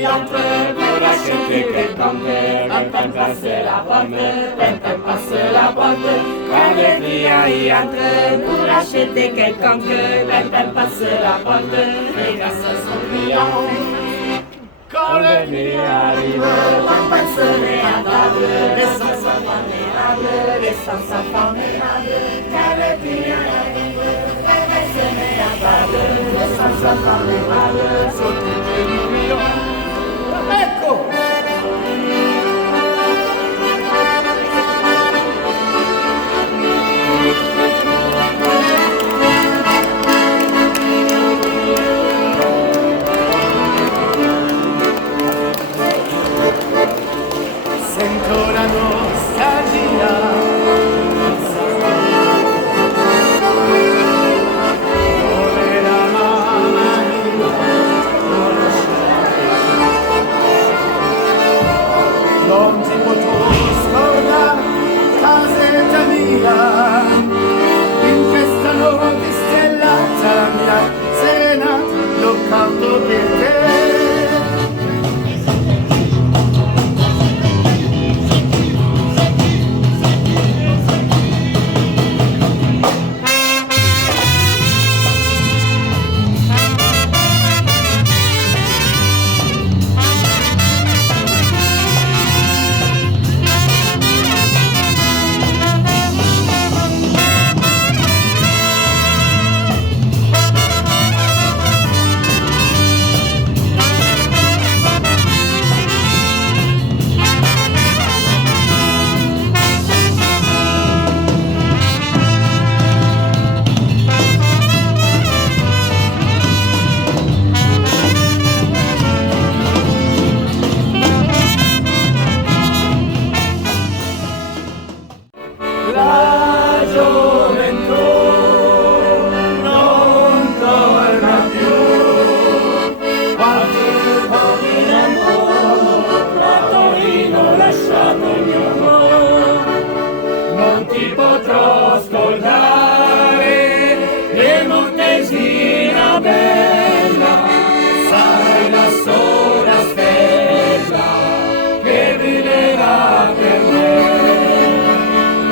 y entre pour acheter quelconque, per passer la porte, per passer la porte. Quand les filles y entre pour acheter quelconque, per passer la porte, les garçons sont brillants. Quand les nuits arrivent, on passerait à table, les sons sont formidables, les sons sont formidables. Quand les nuits arrivent, on passerait à table, les sons sont formidables, sont toutes les millions. Ecco! Sento la nostalgia, dove la mamma mia non ti potrò scordare, casetta mia, in questa notte stellata la mia serenata l'ho canto per te. La gioventù non torna più, quanti uomini ancora a Torino lasciato il mio amore, non ti potrò scordare, e Montesina bella, sarai la sola stella che brillerà per me.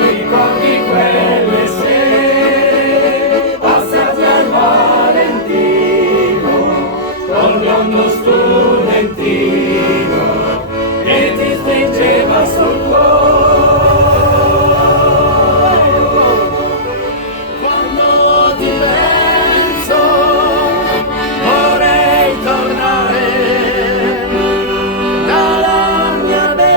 Ricordi quelle sere passate al Valentino col biondo studentino che ti stringeva sul cuore. Quando ti penso vorrei tornare dalla mia bella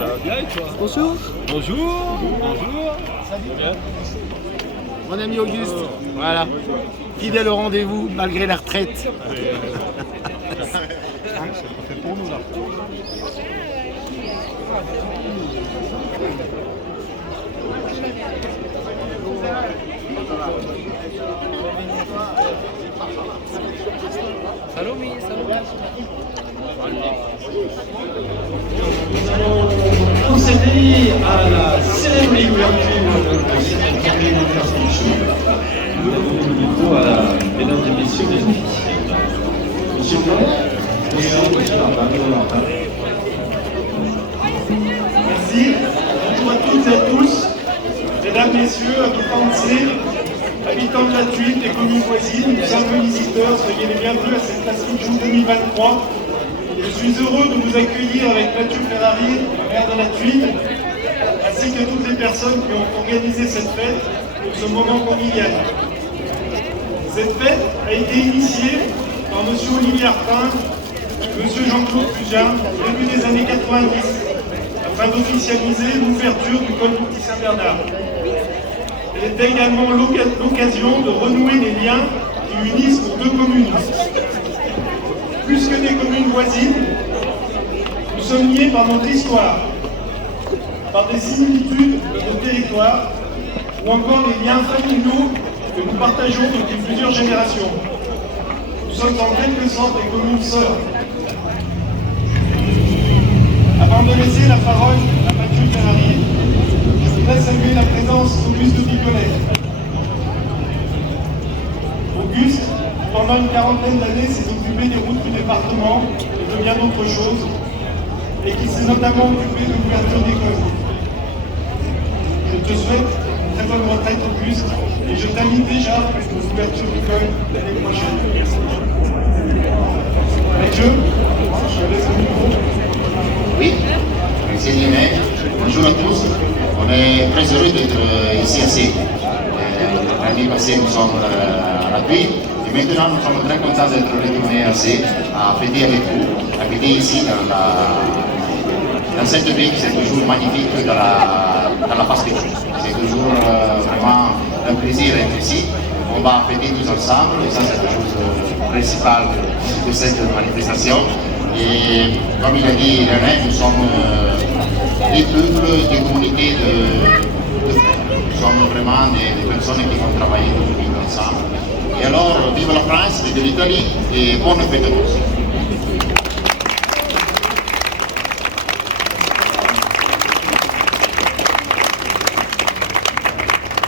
Ça va bien et toi? Bonjour. Bonjour. Bonjour. Salut. Bien. Mon ami Auguste, voilà, fidèle au rendez-vous malgré la retraite. Ça fait pour nous là. Salumi, salumi. Procéder à la cérémonie d'ouverture de cette journée d'intervention. Nous avons le micro à la mesdames et messieurs les officiels. Monsieur le maire, monsieur Arnaud. Merci. Bonjour à toutes et à tous. Mesdames, messieurs, habitants de Cé, habitants de la Tuile, des communes voisines, simples visiteurs, soyez les bienvenus à cette Classique Joue 2023. Je suis heureux de vous accueillir avec Mathieu Ferrari, maire de la Tuile, ainsi que toutes les personnes qui ont organisé cette fête pour ce moment convivial. Cette fête a été initiée par M. Olivier Arpin, M. Jean-Claude Fugin, début des années 90, afin d'officialiser l'ouverture du col du Petit Saint-Bernard. Elle était également l'occasion de renouer les liens qui unissent nos deux communes. Plus que des communes voisines, nous sommes liés par notre histoire, par des similitudes de nos territoires, ou encore les liens familiaux que nous partageons depuis plusieurs générations. Nous sommes en quelque sorte des communes sœurs. Avant de laisser la parole à Mathieu Ferrari, je voudrais saluer la présence d'Auguste Picolet. Auguste, pendant une quarantaine d'années, s'est occupé des routes du département et de bien d'autres choses, et qui s'est notamment occupé de l'ouverture d'écoles. Je te souhaite une très bonne retraite, Auguste, et je t'invite déjà aux ouvertures d'école l'année prochaine. Mathieu, je te laisse le micro. Oui, merci Lionel. Bonjour à tous. On est très heureux d'être ici à Sèvres. L'année passée, nous sommes à la Tuile. Et maintenant, nous sommes très contents d'être retournés à Sèvres, à fêter avec vous, à fêter ici dans cette ville. C'est toujours magnifique dans la perspective. C'est toujours vraiment un plaisir d'être ici. On va fêter tous ensemble et ça, c'est la chose principale de cette manifestation. Et comme il a dit Lionel, nous sommes des peuples, des communautés nous sommes vraiment des personnes qui vont travailler tous vivre ensemble. Et alors, vive la France, vive l'Italie et bonne fête à tous.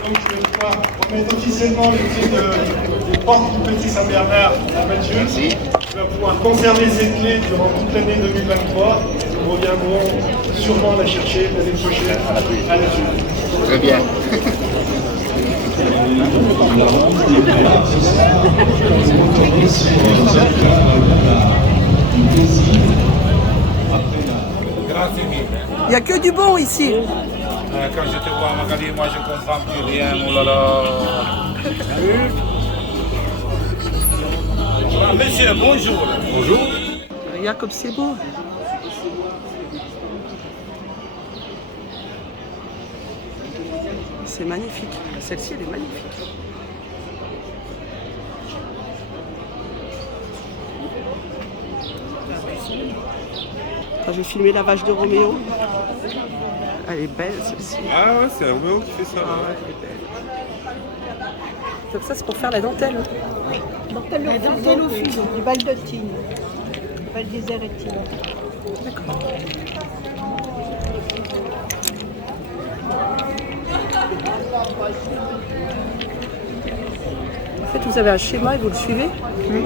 Donc je vais pouvoir remettre officiellement le clé des portes du Petit Saint-Bernard à Mathieu. Merci. Tu vas pouvoir conserver cette clé durant toute l'année 2023. Nous reviendrons sûrement la chercher l'année prochaine à la suite. Très bien. Il n'y a que du bon ici. Quand je te vois, Magali, moi je comprends plus rien, oh là là. Ah, monsieur, bonjour. Bonjour. Regarde comme c'est beau. C'est magnifique. Celle-ci, elle est magnifique. Quand j'ai filmé la vache de Roméo, elle est belle celle-ci. Ah ouais, c'est Roméo qui fait ça. Ah ouais, elle est belle. Donc ça, c'est pour faire la dentelle. La dentelle au fuseau, du bal de Tine, le bal des Arétines. D'accord. En fait, vous avez un schéma et vous le suivez. Oui.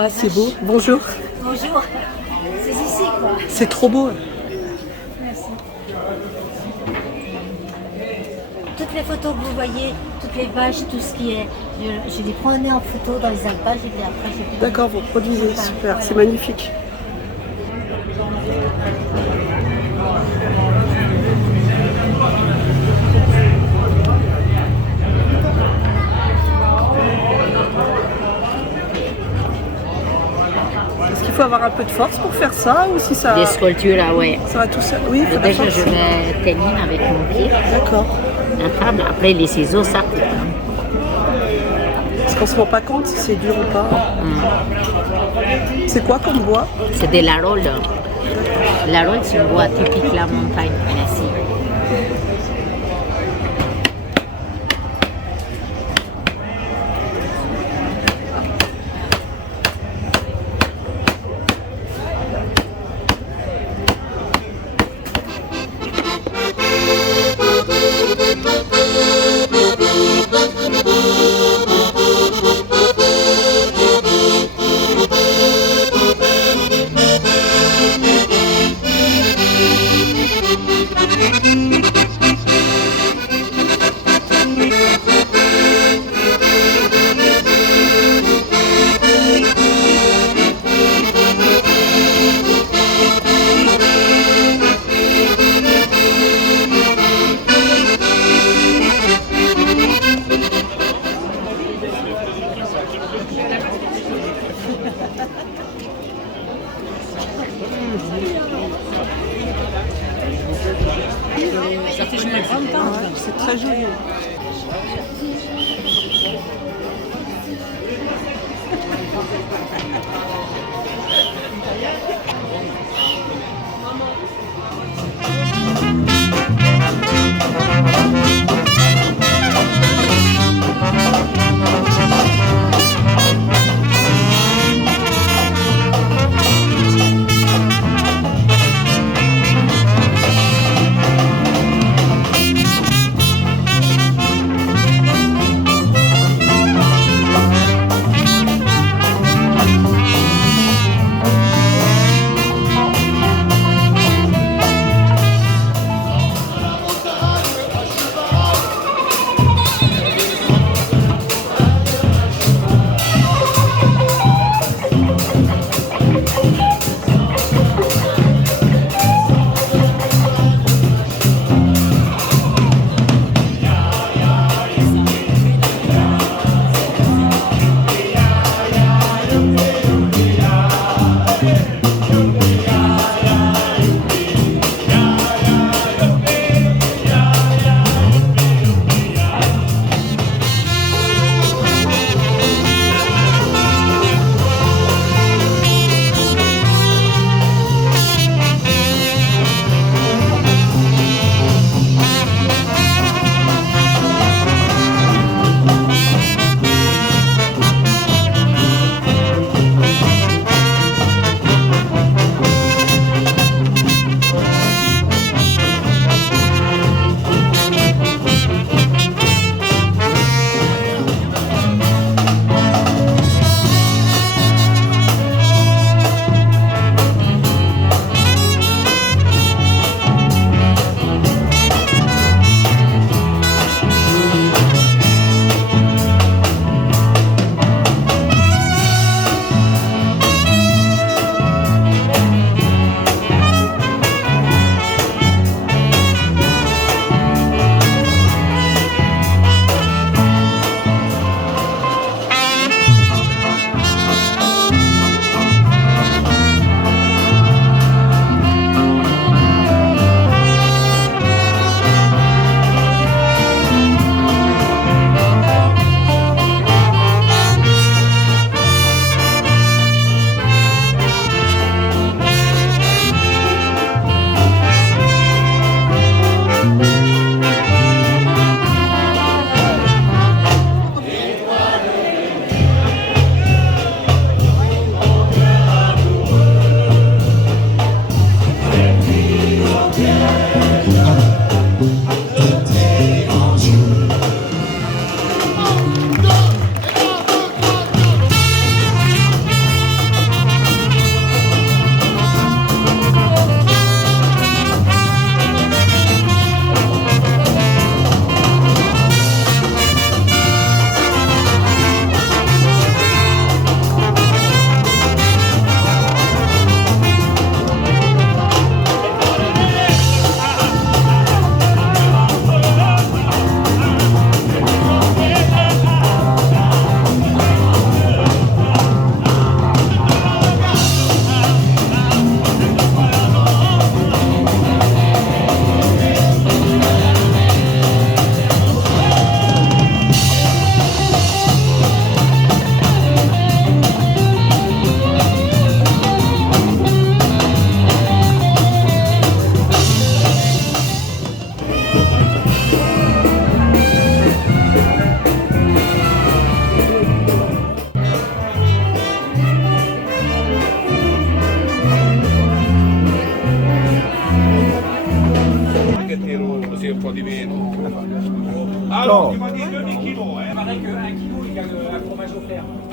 Ah, c'est beau. Bonjour. Bonjour. C'est ici, quoi. C'est trop beau. Merci. Toutes les photos que vous voyez, toutes les vaches, tout ce qui est, je les prenais en photo dans les alpages et puis après j'ai... D'accord, vous produisez, super, c'est magnifique. Est-ce qu'il faut avoir un peu de force pour faire ça ou si ça... Des sculptures, ah ouais. Ça va tout seul. Oui, il faut de la Déjà, force. je vais tenir avec mon pied. D'accord. La table, après les ciseaux, ça coupe. Parce qu'on se rend pas compte si c'est dur ou pas. C'est quoi comme bois? C'est de l'arole. L'arole, c'est un bois typique de la montagne. Merci. C'est très joli.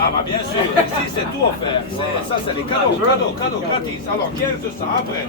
Ah bah bien sûr, ici c'est tout offert. Ça c'est les cadeaux, cadeaux gratis. Alors 15 ça après.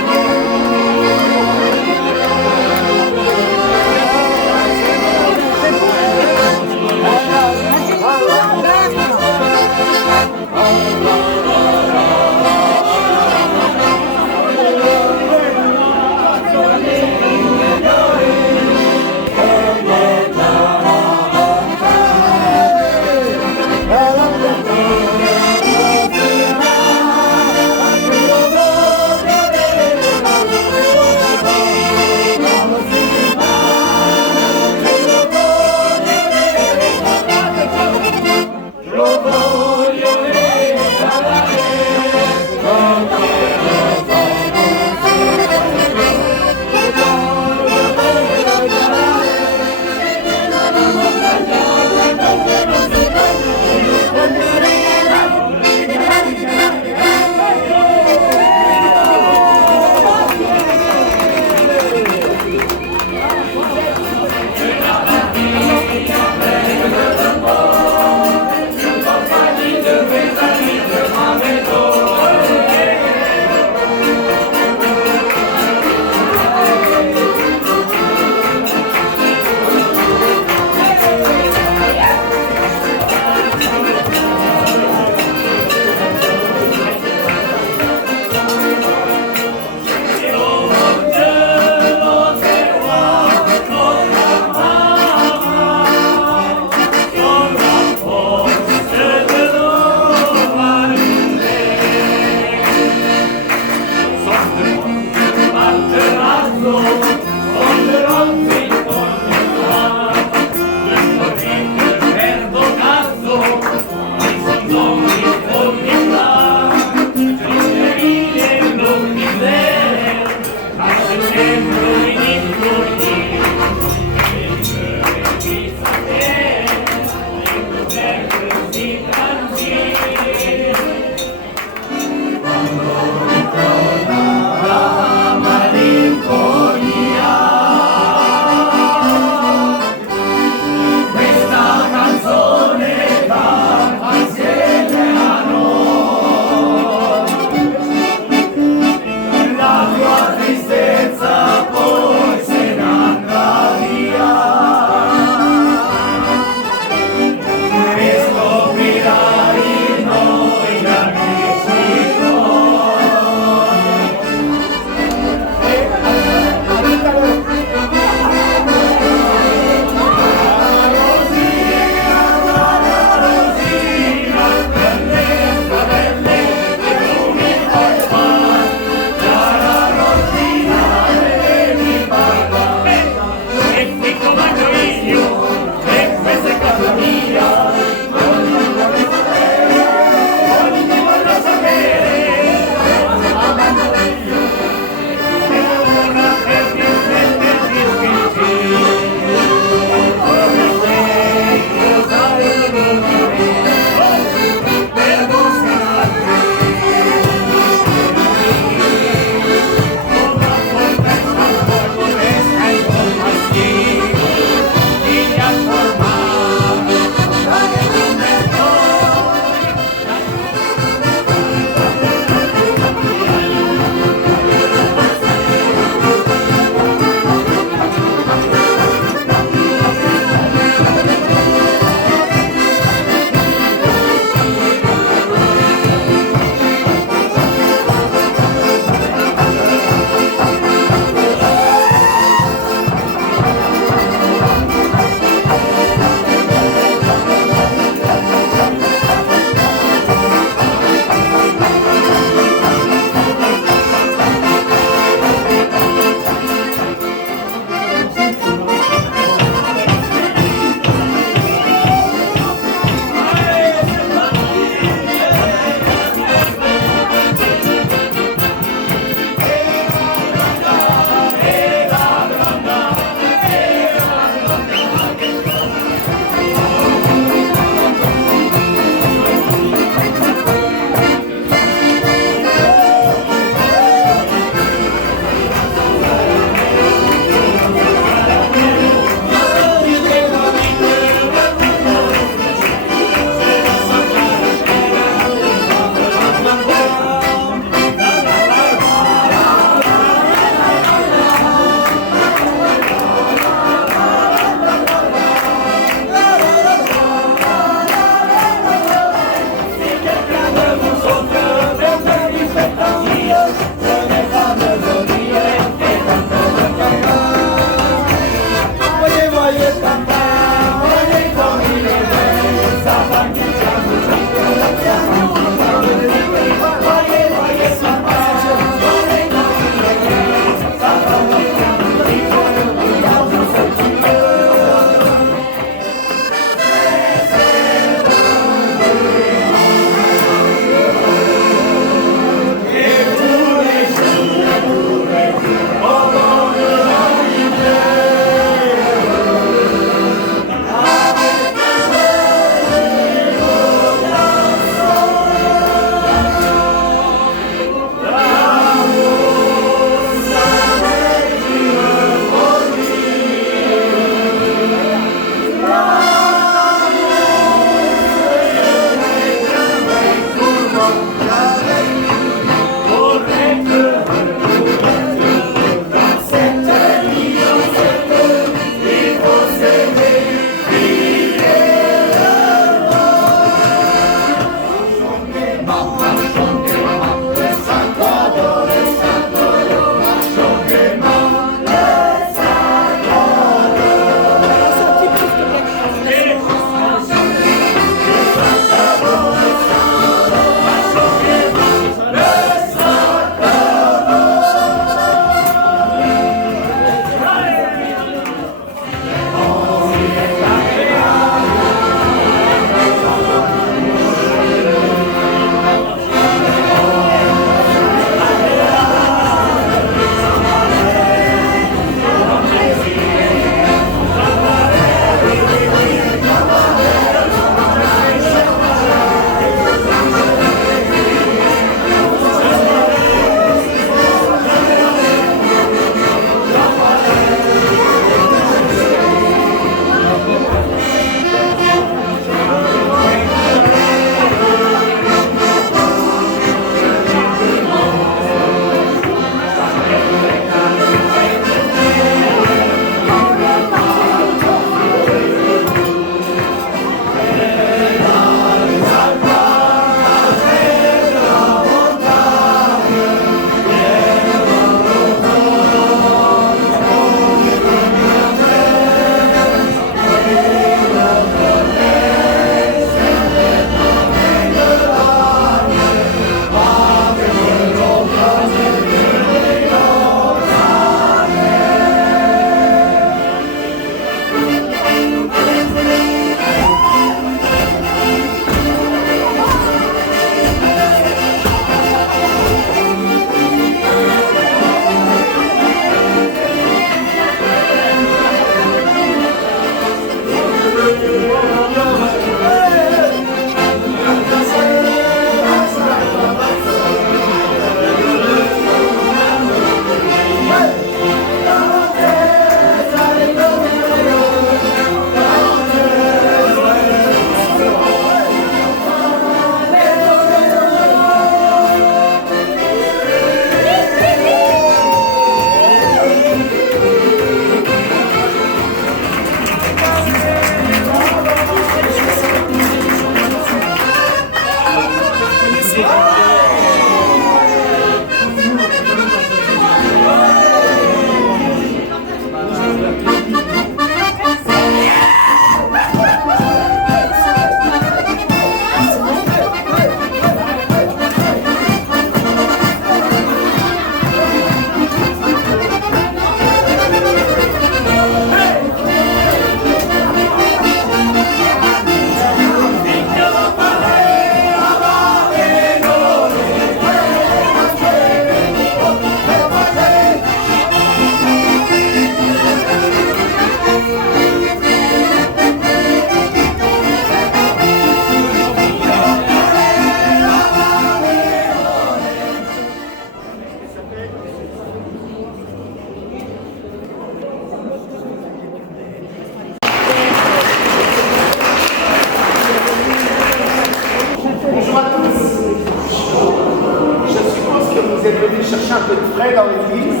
Chercher un peu de frais dans l'église,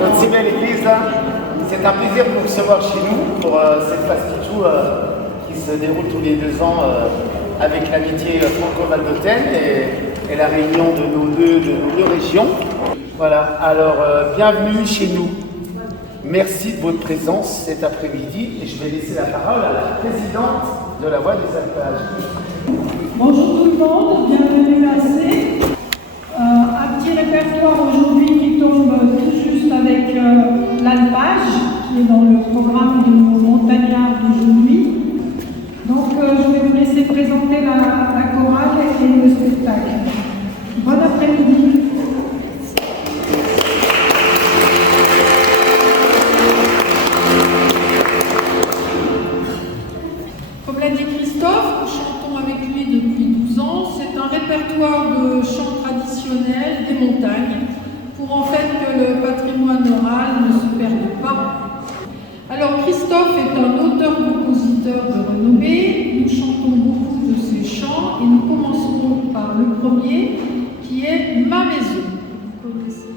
notre si belle église. C'est un plaisir de vous recevoir chez nous pour cette Paskitou qui se déroule tous les 2 ans avec l'amitié franco-valdôtaine et la réunion de nos deux régions. Voilà, alors bienvenue chez nous. Merci de votre présence cet après-midi et je vais laisser la parole à la présidente de la Voie des Alpages. Bonjour tout le monde, bienvenue à C. Un petit répertoire aujourd'hui qui tombe tout juste avec l'alpage, qui est dans le programme de nos montagnards d'aujourd'hui. Donc je vais vous laisser présenter la chorale et le spectacle. Bon après-midi. Comme l'a dit Christophe, nous chantons avec lui depuis 12 ans. C'est un répertoire de chants traditionnels des montagnes pour en fait que le patrimoine oral ne se perde pas. Alors Christophe est un auteur-compositeur de renommée. Nous chantons beaucoup de ses chants et nous commencerons par le premier qui est Ma maison. Vous connaissez.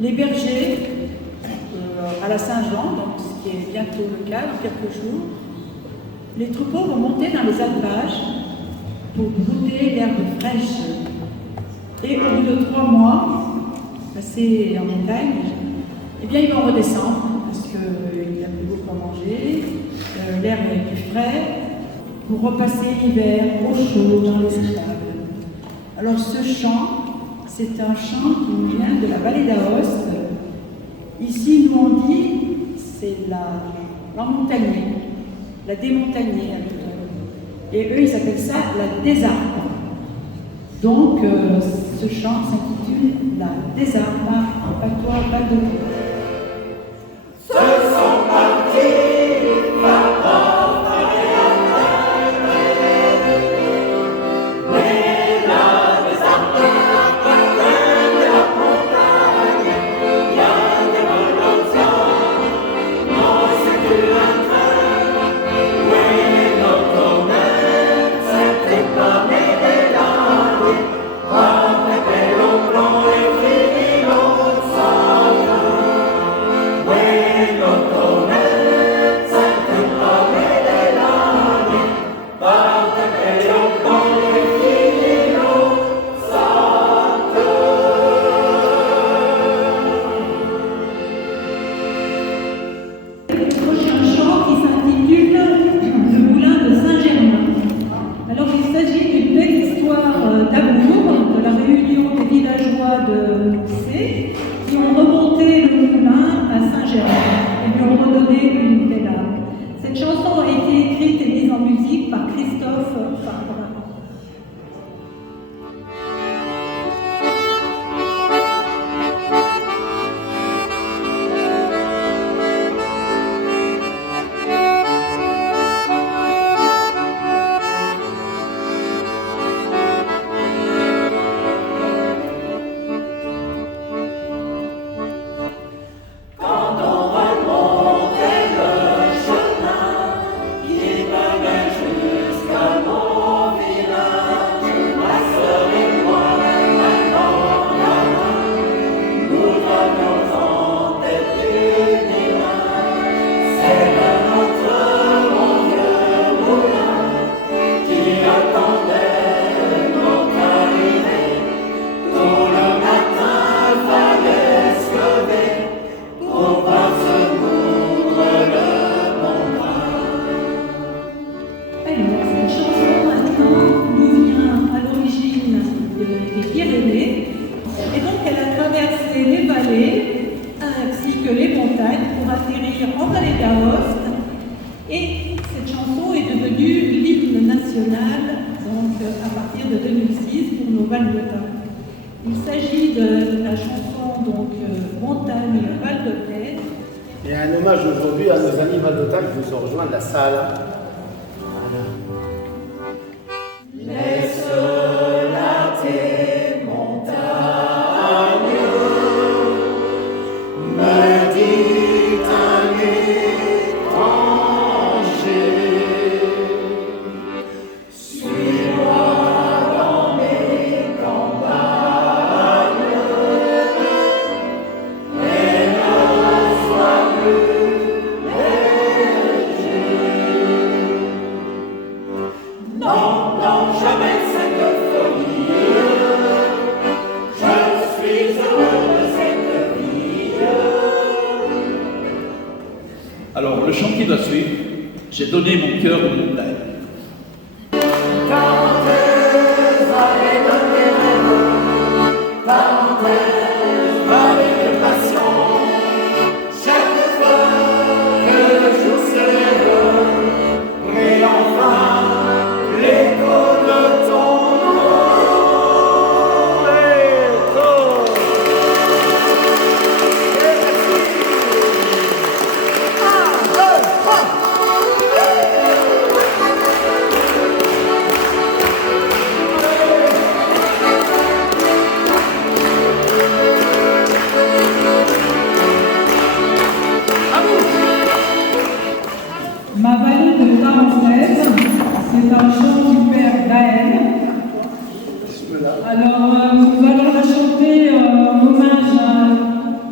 Les bergers, à la Saint-Jean, donc ce qui est bientôt le cas, dans quelques jours, les troupeaux vont monter dans les alpages pour goûter l'herbe fraîche. Et au bout de 3 mois, passés en montagne, eh bien ils vont redescendre parce qu'il y a plus beaucoup à manger, l'herbe est plus frais, pour repasser l'hiver au chaud dans les étables. Alors ce chant, c'est un chant qui nous vient de la vallée d'Aoste. Ici, nous on dit, c'est l'emmontagnée, la démontagnée. Et eux, ils appellent ça la désarpe. Donc, ce chant s'intitule La désarpe en patois valdôtain. Ce sont partis, papa. Blanc et fini, l'autre sang. traverser les vallées ainsi que les montagnes pour atterrir en vallée d'Aoste. Et cette chanson est devenue l'hymne national donc, à partir de 2006 pour nos Valdôtains. Il s'agit de la chanson donc, Montagne Valdôtaine. Et un hommage aujourd'hui à nos amis valdôtains qui nous ont rejoints de la salle. Laisse la tes montagnes me dit un étranger. Suis-moi dans mes campagnes et ne sois plus léger. Non, non, jamais cette folie. Je suis heureux de cette vie. Alors, le chant qui va suivre, j'ai donné mon cœur aux montagnes. Parenthèse, vallée de tes rêves, parenthèse, vallée de passion. Chaque fois que le jour se lève, brille enfin l'écho de ton nom. Écho. Ma vallée de parenthèse, c'est un chant du père Daël. Alors, nous allons la chanter en hommage à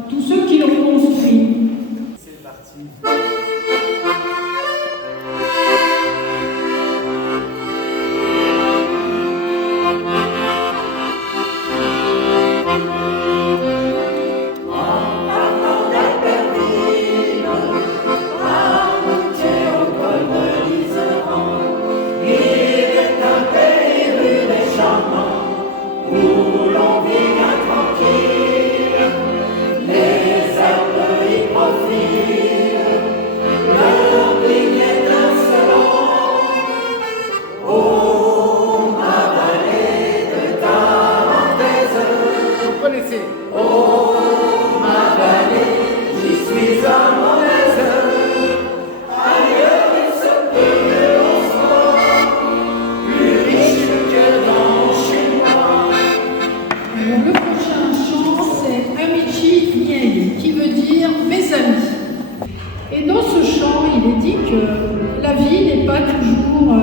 tous ceux qui l'ont construit. C'est parti. Vous connaissez? Oh, ma vallée, j'y suis à mon aise. Ailleurs, il se peut que l'on soit plus riche que dans chez moi. Alors, le prochain chant, c'est Amici miei, qui veut dire mes amis. Et dans ce chant, il est dit que la vie n'est pas toujours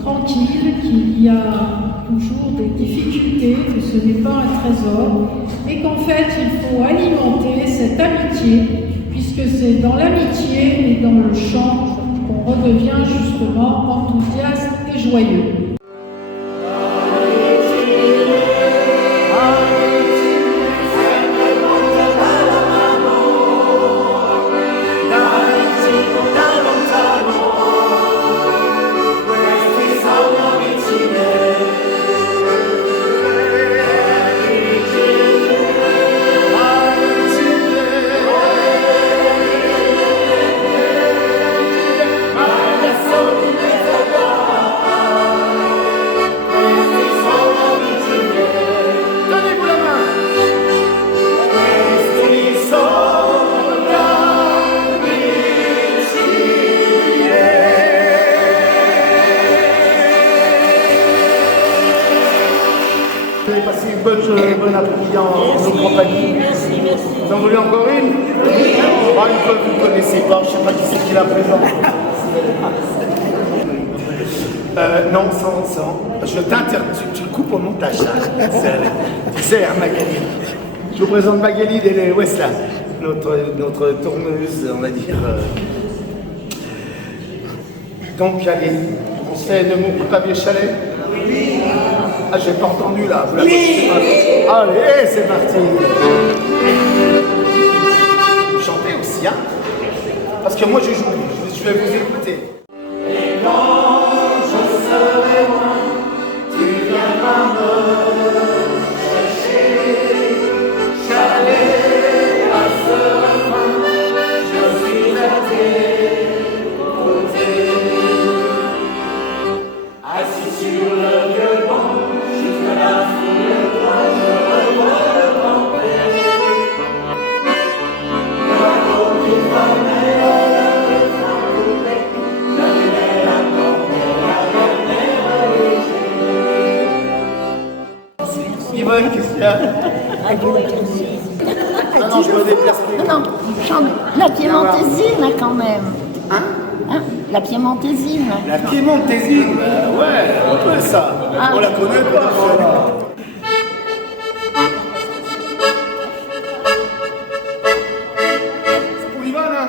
tranquille, qu'il y a toujours des difficultés, que ce n'est pas un trésor, et qu'en fait, il faut alimenter cette amitié, puisque c'est dans l'amitié et dans le chant qu'on redevient justement enthousiaste et joyeux. Vous avez passé une bonne après-midi en nos compagnies. Vous en voulez encore une? Ah, une fois que vous ne connaissez pas, je ne sais pas qui c'est qui la présente. Non, sans. Je t'interdis, tu le coupes au montage, ça. Tu sais, hein, Magali. Je vous présente Magali de Westland, notre tourneuse, on va dire. Donc, allez, on se fait Ne m'oublie pas vieux chalet. Ah, j'ai pas entendu là. Vous l'avez pas. Allez, c'est parti. Vous chantez aussi, hein? Parce que moi, je joue. Je vais vous écouter. Et quand je serai loin, tu viendras me chercher. Chalet. Non, non, je me déplace plus. Non, la piémontésine quand même. Hein? La piémontésine. La piémontésine, ouais, un peu ça. Ah. On la connaît pas, celle-là. C'est pour Ivan, hein?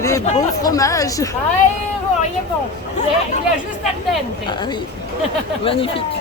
Les beaux fromages. Ah, il est bon. Il est juste al dente. Ah oui, magnifique.